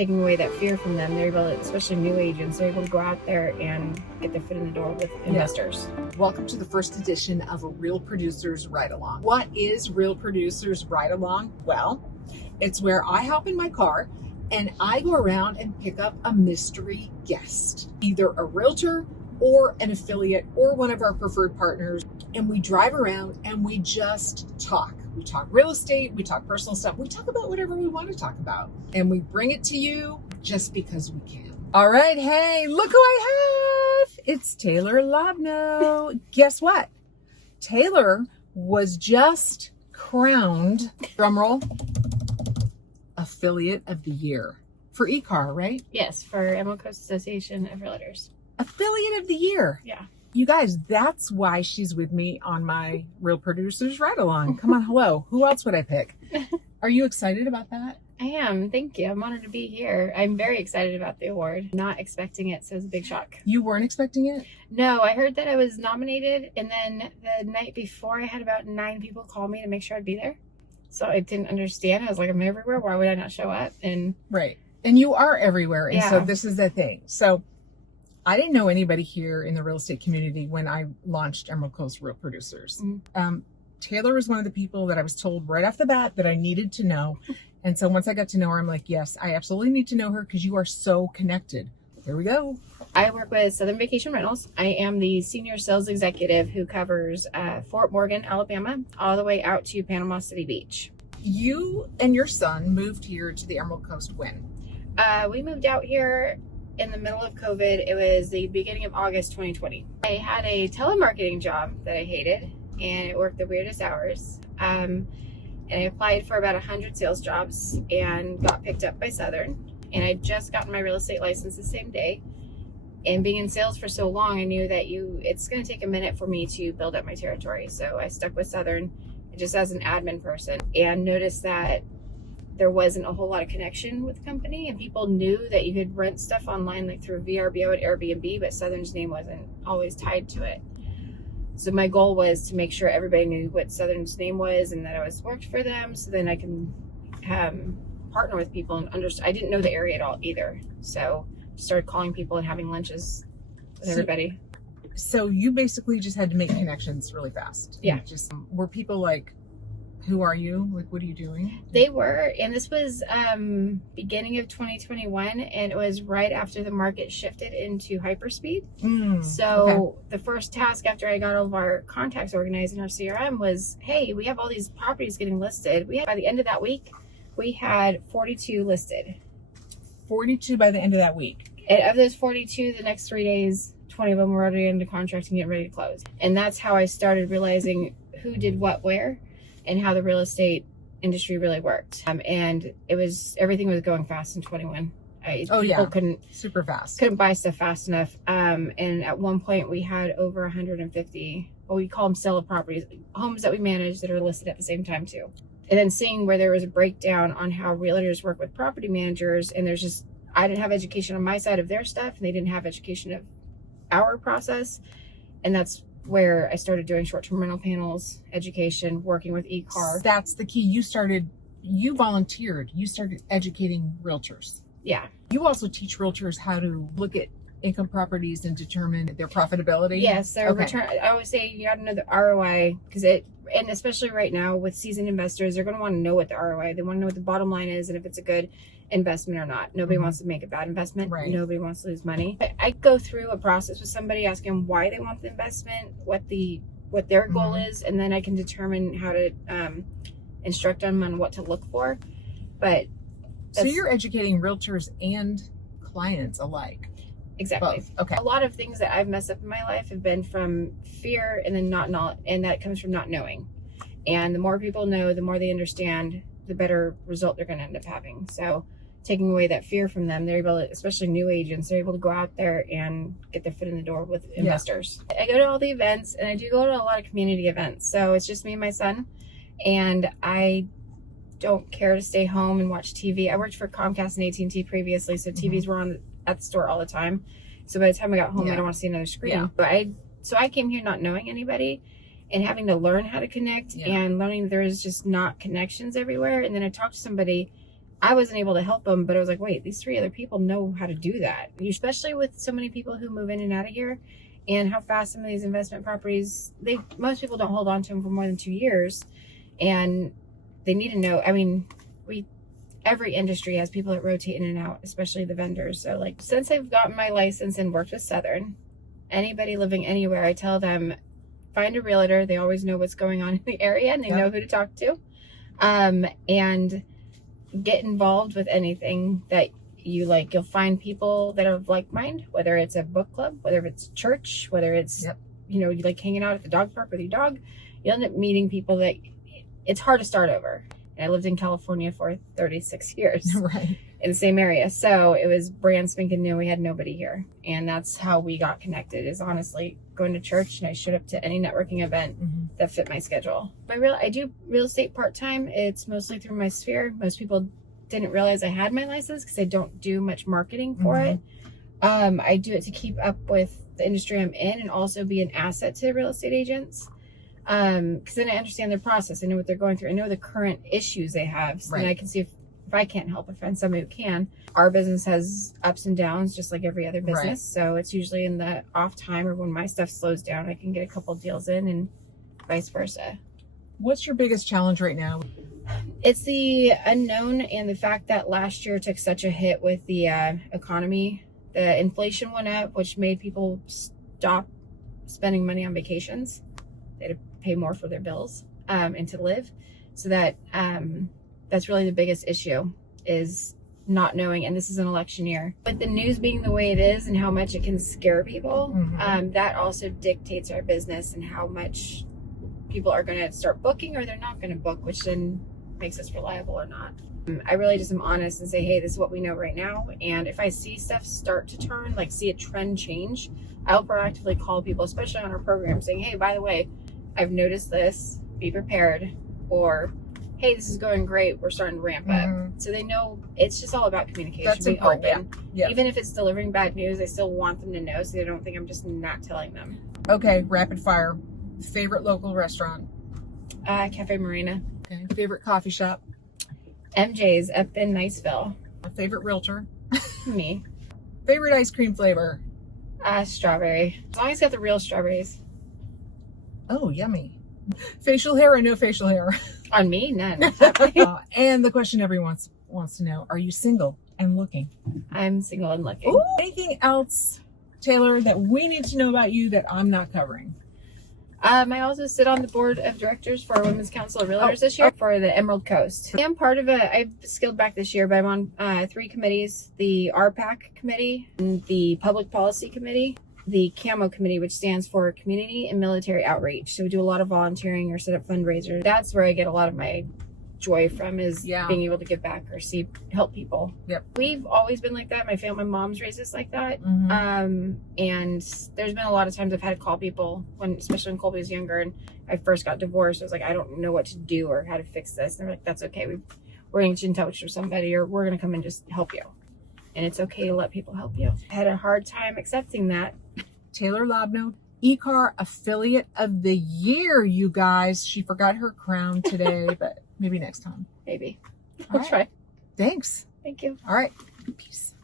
taking away that fear from them. They're able to, especially new agents, they're able to go out there and get their foot in the door with investors. Welcome to the first edition of a Real Producers Ride Along. What is Real Producers Ride Along? Well, it's where I hop in my car and I go around and pick up a mystery guest, either a realtor or an affiliate or one of our preferred partners. And we drive around and we just talk. We talk real estate, we talk personal stuff, we talk about whatever we want to talk about. And we bring it to you just because we can. All right, hey, look who I have. It's Taylor Labno. Guess what? Taylor was just crowned, drumroll, Affiliate of the Year for eCar, right? Yes, for Emerald Coast Association of Realtors. Affiliate of the Year. Yeah. You guys, that's why she's with me on my Real Producers Ride Along. Come on, hello. Who else would I pick? Are you excited about that? I am. Thank you. I'm honored to be here. I'm very excited about the award. Not expecting it, so it was a big shock. You weren't expecting it? No, I heard that I was nominated, and then the night before, I had about 9 people call me to make sure I'd be there. So I didn't understand. I was like, I'm everywhere. Why would I not show up? And right. And you are everywhere. And yeah. So this is the thing. So I didn't know anybody here in the real estate community when I launched Emerald Coast Real Producers. Mm-hmm. Taylor was one of the people that I was told right off the bat that I needed to know. And so once I got to know her, I'm like, yes, I absolutely need to know her because you are so connected. Here we go. I work with Southern Vacation Rentals. I am the senior sales executive who covers Fort Morgan, Alabama, all the way out to Panama City Beach. You and your son moved here to the Emerald Coast when? We moved out here in the middle of COVID. It was the beginning of August 2020. I had a telemarketing job that I hated, and it worked the weirdest hours. And I applied for about 100 sales jobs and got picked up by Southern. And I just gotten my real estate license the same day. And being in sales for so long, I knew that it's going to take a minute for me to build up my territory. So I stuck with Southern just as an admin person and noticed that there wasn't a whole lot of connection with the company, and people knew that you could rent stuff online like through VRBO and Airbnb, but Southern's name wasn't always tied to it. So my goal was to make sure everybody knew what Southern's name was and that I worked for them, so then I can partner with people and understand. I didn't know the area at all either, so started calling people and having lunches with everybody. So you basically just had to make connections really fast. Yeah. Just were people like, who are you? Like, what are you doing? They were, and this was beginning of 2021, and it was right after the market shifted into hyperspeed. So the first task after I got all of our contacts organized in our CRM was, hey, we have all these properties getting listed. By the end of that week, we had 42 listed. 42 by the end of that week. And of those 42, the next 3 days, 20 of them were already under contract and getting ready to close. And that's how I started realizing who did what where and how the real estate industry really worked. And everything was going fast in 21. People couldn't buy stuff fast enough. And at one point we had over 150, what we call them seller properties, homes that we manage that are listed at the same time too. And then seeing where there was a breakdown on how realtors work with property managers, and I didn't have education on my side of their stuff, and they didn't have education of our process. And that's where I started doing short-term rental panels, education, working with eCar. That's the key. You volunteered. You started educating realtors. Yeah. You also teach realtors how to look at income properties and determine their profitability. Yes, their return. I always say you got to know the ROI, and especially right now with seasoned investors, they're going to want to know what the ROI. They want to know what the bottom line is and if it's a good investment or not. Nobody wants to make a bad investment. Right. Nobody wants to lose money. I go through a process with somebody asking why they want the investment, what their goal is, and then I can determine how to instruct them on what to look for. But so you're educating realtors and clients alike. Exactly. Both. Okay. A lot of things that I've messed up in my life have been from fear and then and that comes from not knowing. And the more people know, the more they understand, the better result they're going to end up having. So taking away that fear from them, they're able to, especially new agents, they're able to go out there and get their foot in the door with investors. I go to all the events, and I do go to a lot of community events. So it's just me and my son, and I don't care to stay home and watch TV. I worked for Comcast and AT&T previously, so TVs were on at the store all the time. So by the time I got home, I don't want to see another screen. Yeah. So I came here not knowing anybody and having to learn how to connect and learning there is just not connections everywhere. And then I talked to somebody I wasn't able to help them, but I was like, wait, these 3 other people know how to do that. Especially with so many people who move in and out of here, and how fast some of these investment properties, most people don't hold on to them for more than 2 years, and they need to know. I mean, every industry has people that rotate in and out, especially the vendors. So like, since I've gotten my license and worked with Southern, anybody living anywhere, I tell them, find a realtor. They always know what's going on in the area, and they know who to talk to, and get involved with anything that you like. You'll find people that are of like mind, whether it's a book club, whether it's church, whether it's you like hanging out at the dog park with your dog. You'll end up meeting people that it's hard to start over. And I lived in California for 36 years Right. in the same area, so it was brand spanking new. We had nobody here, and that's how we got connected, is honestly going to church, and I showed up to any networking event that fit my schedule. I do real estate part-time. It's mostly through my sphere. Most people didn't realize I had my license because I don't do much marketing for it. I do it to keep up with the industry I'm in, and also be an asset to real estate agents, because then I understand their process. I know what they're going through. I know the current issues they have, so then I can see if I can't help, I find somebody who can. Our business has ups and downs just like every other business, so it's usually in the off time or when my stuff slows down, I can get a couple deals in, and vice versa. What's your biggest challenge right now? It's the unknown, and the fact that last year took such a hit with the economy. The inflation went up, which made people stop spending money on vacations. They had to pay more for their bills and to live. So that's really the biggest issue, is not knowing. And this is an election year, but the news being the way it is and how much it can scare people, that also dictates our business and how much people are going to start booking or they're not going to book, which then makes us reliable or not. I really just am honest and say, hey, this is what we know right now. And if I see stuff start to turn, like see a trend change, I'll proactively call people, especially on our program, saying, hey, by the way, I've noticed this, be prepared. Or, hey, this is going great, we're starting to ramp up. So they know. It's just all about communication. That's important. Even if it's delivering bad news, I still want them to know, so they don't think I'm just not telling them. Okay, rapid fire. Favorite local restaurant? Cafe Marina. Okay. Favorite coffee shop? MJ's up in Niceville. Favorite realtor? Me. Favorite ice cream flavor? Strawberry. As long as it's got the real strawberries. Oh, yummy. Facial hair or no facial hair? On me, none. And the question everyone wants to know, are you single and looking? I'm single and looking. Ooh. Anything else, Taylor, that we need to know about you that I'm not covering? I also sit on the board of directors for Women's Council of Realtors this year for the Emerald Coast. I am part of I've scaled back this year, but I'm on 3 committees: the RPRA committee, and the Public Policy Committee, the CAMO committee, which stands for Community and Military Outreach. So we do a lot of volunteering or set up fundraisers. That's where I get a lot of my joy from, is being able to give back or help people. We've always been like that. My mom's raised us like that. And there's been a lot of times I've had to call people, especially when Colby was younger and I first got divorced. I was like, I don't know what to do or how to fix this. And they're like, that's okay. We're going to get you in touch with somebody, or we're going to come and just help you. And it's okay to let people help you. I had a hard time accepting that. Taylor Labno, eCar Affiliate of the Year, you guys. She forgot her crown today, but maybe next time. Maybe. I'll try. Thanks. Thank you. All right. Peace.